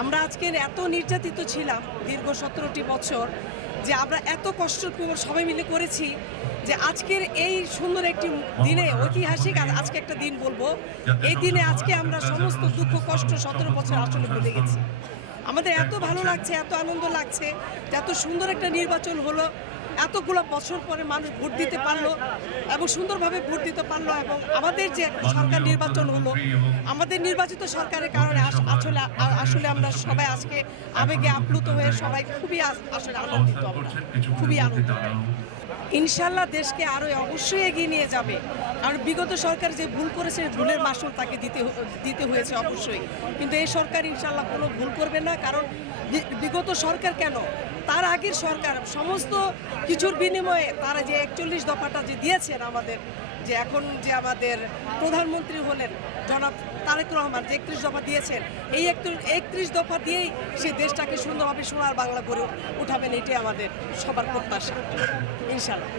আমরা আজকে এত নির্যাতিত ছিলাম দীর্ঘ 17টি বছর, যে আমরা এত কষ্ট সবাই মিলে করেছি, যে আজকের এই সুন্দর একটি দিনে, ঐতিহাসিক আজকে একটা দিন বলবো, এই দিনে আজকে আমরা সমস্ত দুঃখ কষ্ট 17 বছর আসলে ভুলে গেছি। আমাদের এত ভালো লাগছে, এত আনন্দ লাগছে যে এত সুন্দর একটা নির্বাচন হলো, এতগুলো বছর পরে মানুষ ভোট দিতে পারলো এবং সুন্দরভাবে ভোট দিতে পারলো, এবং আমাদের যে সরকার নির্বাচন হলো, আমাদের নির্বাচিত সরকারের কারণে আসলে আমরা সবাই আজকে আবেগে আপ্লুত হয়ে সবাই খুবই আসলে আনন্দিত, খুবই আনন্দিত। ইনশাল্লাহ দেশকে আরো অবশ্যই এগিয়ে নিয়ে যাবে, কারণ বিগত সরকার যে ভুল করেছে ভুলের মাসুল তাকে দিতে হয়েছে অবশ্যই, কিন্তু এই সরকার ইনশাল্লাহ কোনো ভুল করবে না। কারণ বিগত সরকার কেন, তার আগের সরকার সমস্ত কিছুর বিনিময়ে তারা যে 41 দফাটা যে দিয়েছেন আমাদের, যে এখন যে আমাদের প্রধানমন্ত্রী হলেন জনাব তারেক রহমান, যে 31 দফা দিয়েছেন, এই 31 দফা দিয়েই সে দেশটাকে সুন্দরভাবে সোনার বাংলা করে উঠাবেন, এটাই আমাদের সবার প্রত্যাশা ইনশাল্লাহ।